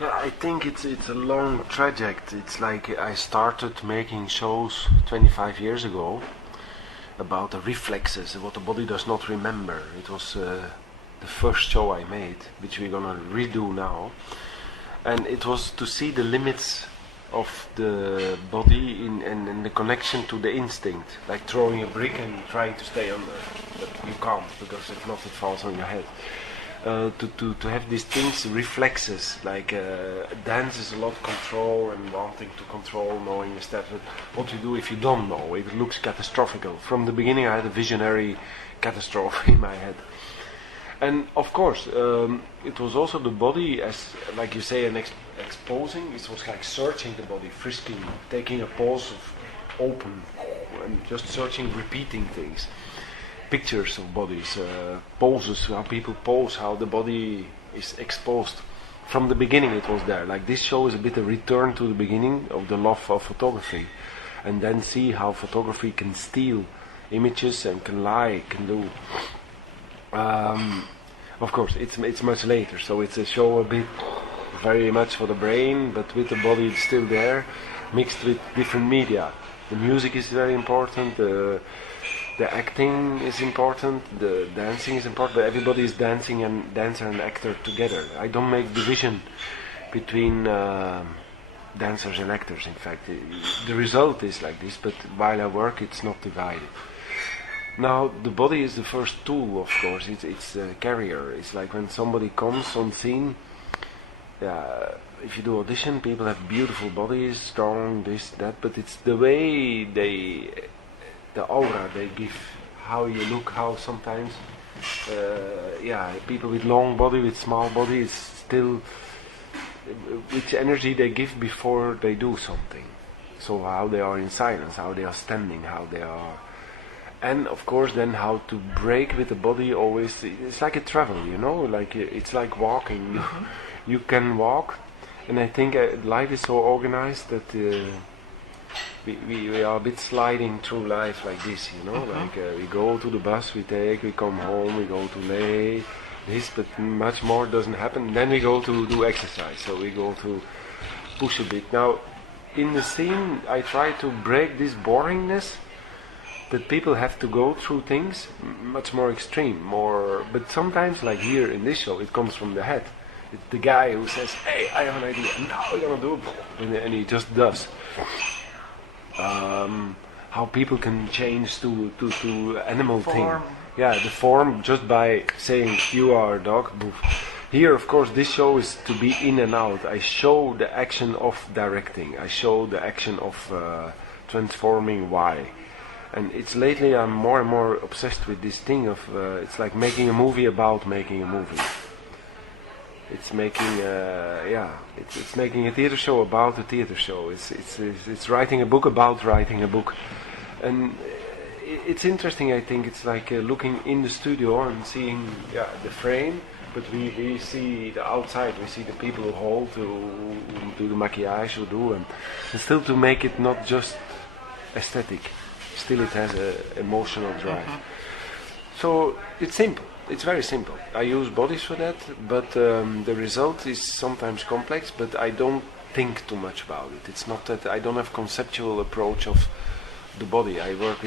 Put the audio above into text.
Yeah, I think it's a long trajectory. It's like I started making shows 25 years ago about the reflexes, what the body does not remember. It was the first show I made, which we're gonna redo now, and it was to see the limits of the body and the connection to the instinct, like throwing a brick and trying to stay under, but you can't because if not it falls on your head. To have these things, reflexes, like dance is a lot control and wanting to control, knowing the steps, but what you do if you don't know, it looks catastrophical. From the beginning I had a visionary catastrophe in my head. And of course, it was also the body, as like you say, an exposing. It was like searching the body, frisking, taking a pause of open, and just searching, repeating things. Pictures of bodies, poses, how people pose, how the body is exposed. From the beginning it was there. Like this show is a bit a return to the beginning of the love of photography, and then see how photography can steal images and can lie, can do. Of course, it's much later, so it's a show a bit very much for the brain, but with the body it's still there, mixed with different media. The music is very important, the acting is important, the dancing is important, but everybody is dancing and dancer and actor together. I don't make division between dancers and actors, in fact. The result is like this, but while I work it's not divided. Now, the body is the first tool, of course. It's a carrier. It's like when somebody comes on scene. If you do audition, people have beautiful bodies, strong, this, that. But it's the way the aura they give, how you look, how sometimes, people with long body, with small body, is still which energy they give before they do something. So how they are in silence, how they are standing, how they are. And of course then how to break with the body always, it's like a travel, you know, like it's like walking. You can walk, and I think life is so organized that we are a bit sliding through life like this, you know, like we go to the bus, we come home, we go to lay, this, but much more doesn't happen. Then we go to do exercise, so we go to push a bit. Now, in the scene I try to break this boringness, that people have to go through things much more extreme, but sometimes, like here in this show, it comes from the head. It's the guy who says, "Hey, I have an idea, and now we're gonna do it," and he just does. How people can change to animal thing. Yeah, the form just by saying you are a dog. Boof. Here, of course, this show is to be in and out. I show the action of directing. I show the action of transforming why. And it's lately I'm more and more obsessed with this thing of it's like making a movie about making a movie. It's making it's making a theater show about a theater show. It's writing a book about writing a book, and it's interesting. I think it's like looking in the studio and seeing the frame, but we see the outside. We see the people who hold, who do the maquillage, who do, and still to make it not just aesthetic. Still it has an emotional drive. So it's simple. It's very simple. I use bodies for that, but the result is sometimes complex, but I don't think too much about it. It's not that I don't have conceptual approach of the body. I work with